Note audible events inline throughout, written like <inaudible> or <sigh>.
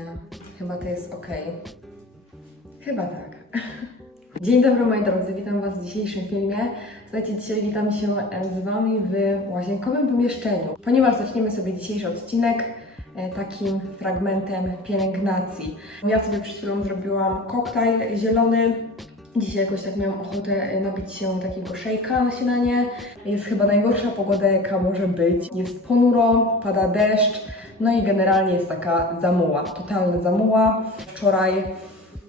nie. Chyba to jest ok. Chyba tak. <laughs> Dzień dobry moi drodzy, witam Was w dzisiejszym filmie. Słuchajcie, dzisiaj witam się e, z Wami w łazienkowym pomieszczeniu, ponieważ zaczniemy sobie dzisiejszy odcinek e, takim fragmentem pielęgnacji. Ja sobie przed chwilą zrobiłam koktajl zielony. Dzisiaj jakoś tak miałam ochotę e, napić się takiego szejka na śniadanie. Jest chyba najgorsza pogoda, jaka może być. Jest ponuro, pada deszcz, no i generalnie jest taka zamuła, totalna zamuła. Wczoraj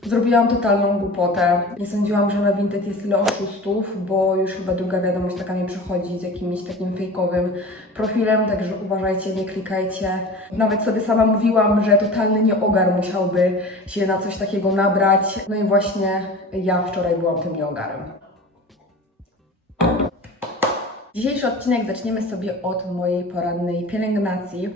Zrobiłam totalną głupotę. Nie sądziłam, że na Vinted jest tyle oszustów, bo już chyba druga wiadomość taka mi przychodzi z jakimś takim fejkowym profilem, także uważajcie, nie klikajcie. Nawet sobie sama mówiłam, że totalny nieogar musiałby się na coś takiego nabrać. No i właśnie ja wczoraj byłam tym nieogarem. Dzisiejszy odcinek zaczniemy sobie od mojej porannej pielęgnacji,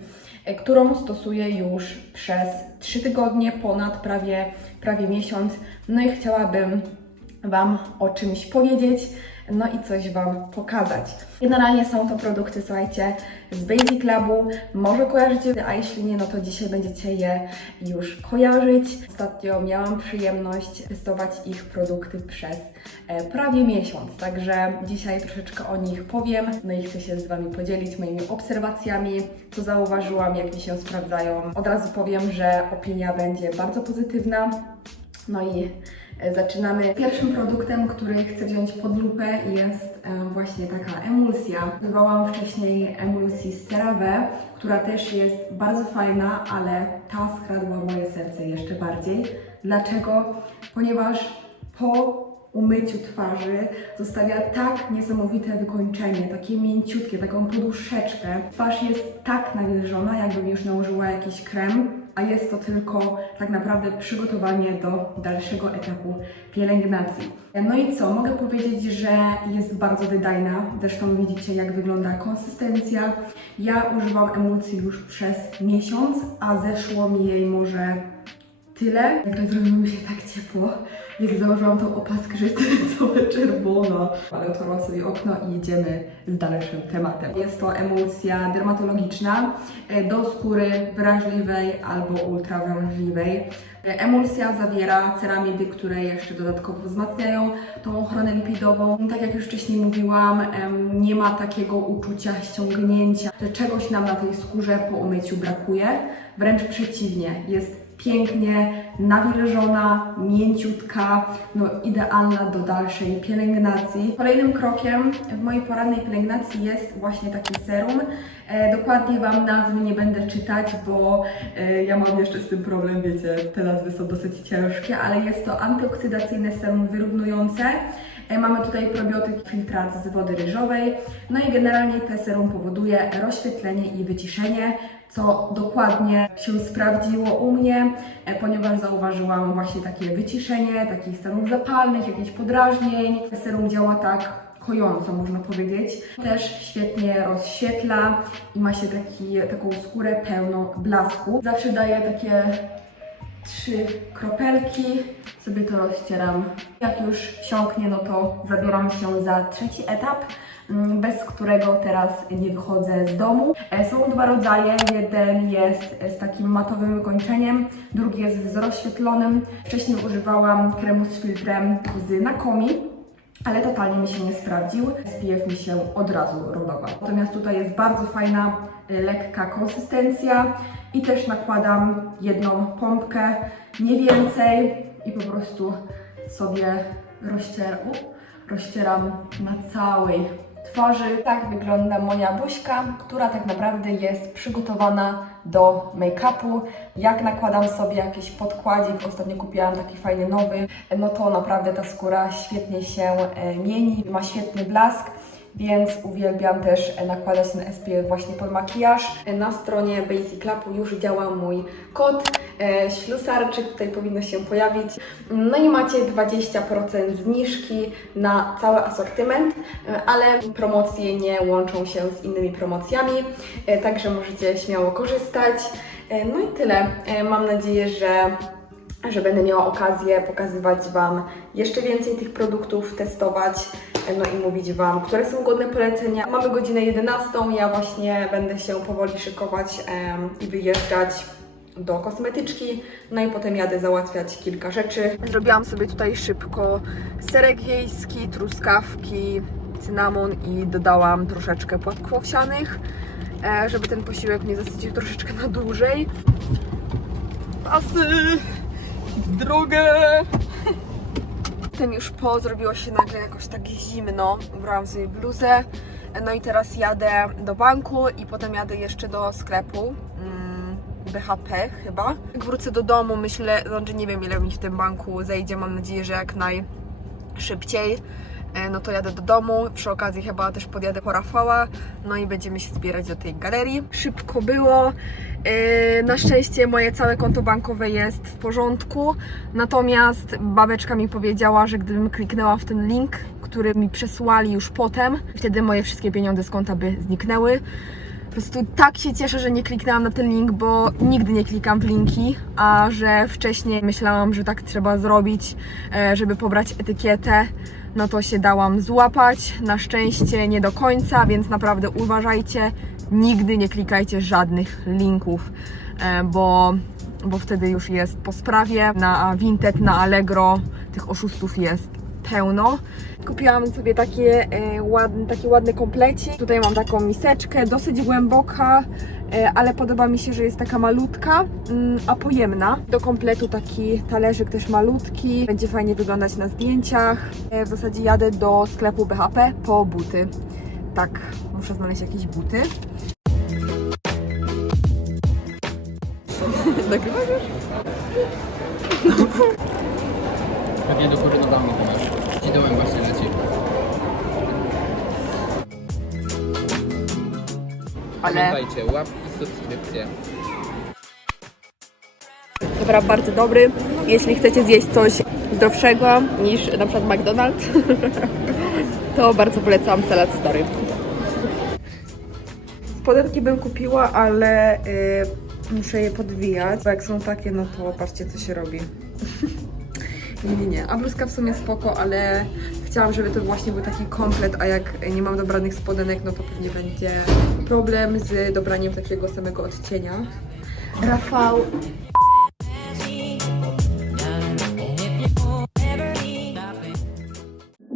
którą stosuję już przez 3 tygodnie, ponad prawie, prawie miesiąc. No i chciałabym Wam o czymś powiedzieć, no i coś Wam pokazać. Generalnie są to produkty, słuchajcie, z Basic Labu. Może kojarzycie, a jeśli nie, no to dzisiaj będziecie je już kojarzyć. Ostatnio miałam przyjemność testować ich produkty przez e, prawie miesiąc, także dzisiaj troszeczkę o nich powiem. No i chcę się z Wami podzielić moimi obserwacjami, co zauważyłam, jak mi się sprawdzają. Od razu powiem, że opinia będzie bardzo pozytywna. No i zaczynamy. Pierwszym produktem, który chcę wziąć pod lupę jest e, właśnie taka emulsja. Używałam wcześniej emulsji z CeraVe, która też jest bardzo fajna, ale ta skradła moje serce jeszcze bardziej. Dlaczego? Ponieważ po umyciu twarzy zostawia tak niesamowite wykończenie, takie mięciutkie, taką poduszeczkę. Twarz jest tak nawilżona, jakbym już nałożyła jakiś krem, a jest to tylko tak naprawdę przygotowanie do dalszego etapu pielęgnacji. No i co? Mogę powiedzieć, że jest bardzo wydajna. Zresztą widzicie, jak wygląda konsystencja. Ja używam emulsji już przez miesiąc, a zeszło mi jej może tyle. Nagle zrobiło mi się tak ciepło, jak założyłam tą opaskę, że jestem <laughs> całe czerwona. Ale otworzyłam sobie okno i jedziemy z dalszym tematem. Jest to emulsja dermatologiczna e, do skóry wrażliwej albo ultra wrażliwej. E, Emulsja zawiera ceramidy, które jeszcze dodatkowo wzmacniają tą ochronę lipidową. Tak jak już wcześniej mówiłam, nie ma takiego uczucia ściągnięcia, że czegoś nam na tej skórze po umyciu brakuje. Wręcz przeciwnie, jest pięknie nawilżona, mięciutka, no idealna do dalszej pielęgnacji. Kolejnym krokiem w mojej porannej pielęgnacji jest właśnie taki serum. E, dokładnie Wam nazwy nie będę czytać, bo e, ja mam jeszcze z tym problem, wiecie, te nazwy są dosyć ciężkie, ale jest to antyoksydacyjne serum wyrównujące. E, Mamy tutaj probiotyk filtrat z wody ryżowej. No i generalnie te serum powoduje rozświetlenie i wyciszenie, co dokładnie się sprawdziło u mnie, e, ponieważ zauważyłam właśnie takie wyciszenie, takich stanów zapalnych, jakichś podrażnień. Serum działa tak kojąco, można powiedzieć. Też świetnie rozświetla i ma się taki, taką skórę pełną blasku. Zawsze daje takie trzy kropelki, sobie to rozcieram. Jak już wsiąknie, no to zabieram się za trzeci etap, mm, bez którego teraz nie wychodzę z domu. E, Są dwa rodzaje, jeden jest z takim matowym wykończeniem, drugi jest z rozświetlonym. Wcześniej używałam kremu z filtrem z Nakomi, ale totalnie mi się nie sprawdził. SPF mi się od razu rudował. Natomiast tutaj jest bardzo fajna, y, lekka konsystencja i też nakładam jedną pompkę, nie więcej i po prostu sobie rozcier u, rozcieram na całej twarzy. Tak wygląda moja buźka, która tak naprawdę jest przygotowana do make-upu. Jak nakładam sobie jakiś podkładzik, ostatnio kupiłam taki fajny nowy, no to naprawdę ta skóra świetnie się e, mieni, ma świetny blask. Więc uwielbiam też e, nakładać ten SPF właśnie pod makijaż. E, Na stronie Basic Labu już działa mój kod e, ślusarczyk, tutaj powinno się pojawić. No i macie 20% zniżki na cały asortyment, ale promocje nie łączą się z innymi promocjami, także możecie śmiało korzystać. No i tyle. Mam nadzieję, że że będę miała okazję pokazywać Wam jeszcze więcej tych produktów, testować no i mówić Wam, które są godne polecenia. Mamy godzinę 11, ja właśnie będę się powoli szykować em, i wyjeżdżać do kosmetyczki, no i potem jadę załatwiać kilka rzeczy. Zrobiłam sobie tutaj szybko serek wiejski, truskawki, cynamon i dodałam troszeczkę płatków owsianych, e, żeby ten posiłek mnie zasycił troszeczkę na dłużej. Pasy! W drogę! Potem już po zrobiło się nagle jakoś tak zimno. Ubrałam sobie bluzę. No i teraz jadę do banku i potem jadę jeszcze do sklepu. mm, BHP chyba. Jak wrócę do domu, myślę, znaczy nie wiem ile mi w tym banku zejdzie, mam nadzieję, że jak najszybciej. E, No to jadę do domu, przy okazji chyba też podjadę po Rafała, no i będziemy się zbierać do tej galerii. Szybko było, E, na szczęście moje całe konto bankowe jest w porządku, natomiast babeczka mi powiedziała, że gdybym kliknęła w ten link, który mi przesłali już potem, wtedy moje wszystkie pieniądze z konta by zniknęły. Po prostu tak się cieszę, że nie kliknęłam na ten link, bo nigdy nie klikam w linki, a że wcześniej myślałam, że tak trzeba zrobić, e, żeby pobrać etykietę, no to się dałam złapać. Na szczęście nie do końca, więc naprawdę uważajcie, nigdy nie klikajcie żadnych linków, e, bo, bo wtedy już jest po sprawie. Na Vinted, na Allegro tych oszustów jest pełno. Kupiłam sobie takie, e, ładny, taki ładny komplecik. Tutaj mam taką miseczkę, dosyć głęboka, e, ale podoba mi się, że jest taka malutka, mm, a pojemna. Do kompletu taki talerzyk też malutki. Będzie fajnie wyglądać na zdjęciach. E, w zasadzie jadę do sklepu BHP po buty. Tak, muszę znaleźć jakieś buty. Nagrywasz już? <laughs> Pewnie do góry nogami masz. Ci dołem właśnie leci. Ale... Pamiętajcie, łapki, subskrypcje. Dobra, bardzo dobry. Jeśli chcecie zjeść coś zdrowszego niż na przykład McDonald's, <laughs> to bardzo polecam Salad Story. Spodenki bym kupiła, ale y, muszę je podwijać, bo jak są takie, no to patrzcie co się robi. <laughs> nie, nie. A bluzka w sumie spoko, ale chciałam, żeby to właśnie był taki komplet, a jak nie mam dobranych spodenek, no to pewnie będzie problem z dobraniem takiego samego odcienia. Rafał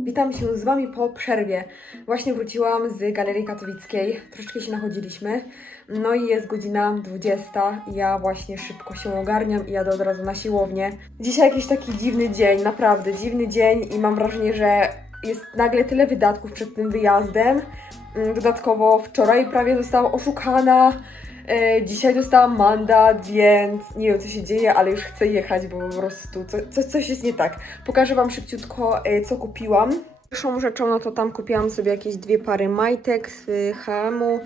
Witam się z Wami po przerwie. Właśnie wróciłam z Galerii Katowickiej. Troszeczkę się nachodziliśmy. No i jest godzina 20. Ja właśnie szybko się ogarniam i jadę od razu na siłownię. Dzisiaj jakiś taki dziwny dzień, naprawdę dziwny dzień i mam wrażenie, że jest nagle tyle wydatków przed tym wyjazdem. Mm, Dodatkowo wczoraj prawie zostałam oszukana. E, Dzisiaj dostałam mandat, więc nie wiem co się dzieje, ale już chcę jechać, bo po prostu co, co, coś jest nie tak. Pokażę Wam szybciutko, e, co kupiłam. Pierwszą rzeczą, no to tam kupiłam sobie jakieś dwie pary majtek z y, H&M-u.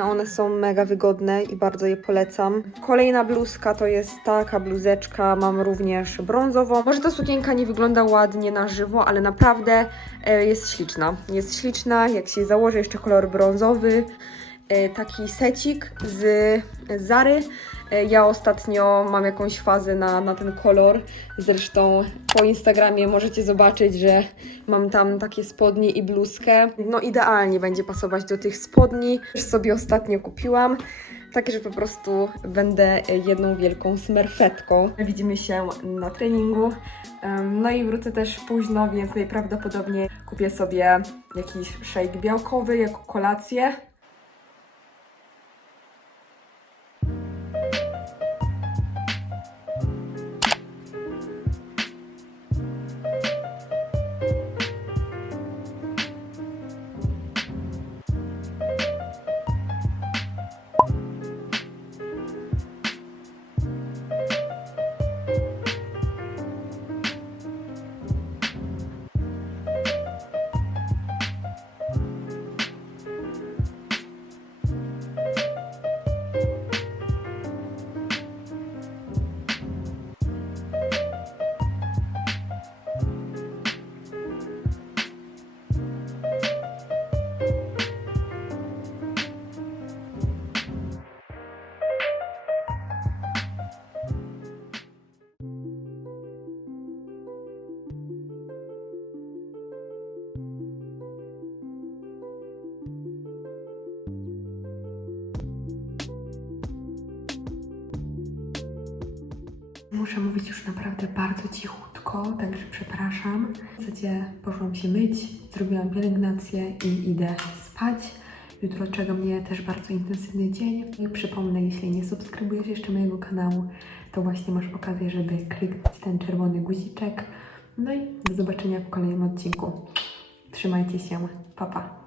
One są mega wygodne i bardzo je polecam. Kolejna bluzka to jest taka bluzeczka, mam również brązową. Może ta sukienka nie wygląda ładnie na żywo, ale naprawdę e, jest śliczna. Jest śliczna, jak się założy jeszcze kolor brązowy taki secik z Zary. E, Ja ostatnio mam jakąś fazę na, na ten kolor. Zresztą po Instagramie możecie zobaczyć, że mam tam takie spodnie i bluzkę. No idealnie będzie pasować do tych spodni. Też sobie ostatnio kupiłam. Takie, że po prostu będę jedną wielką smerfetką. Widzimy się na treningu. No i wrócę też późno, więc najprawdopodobniej kupię sobie jakiś shake białkowy jako kolację. Muszę mówić już naprawdę bardzo cichutko, także przepraszam. W zasadzie poszłam się myć, zrobiłam pielęgnację i idę spać. Jutro czeka mnie też bardzo intensywny dzień. I przypomnę, jeśli nie subskrybujesz jeszcze mojego kanału, to właśnie masz okazję, żeby kliknąć ten czerwony guziczek. No i do zobaczenia w kolejnym odcinku. Trzymajcie się. Pa, pa.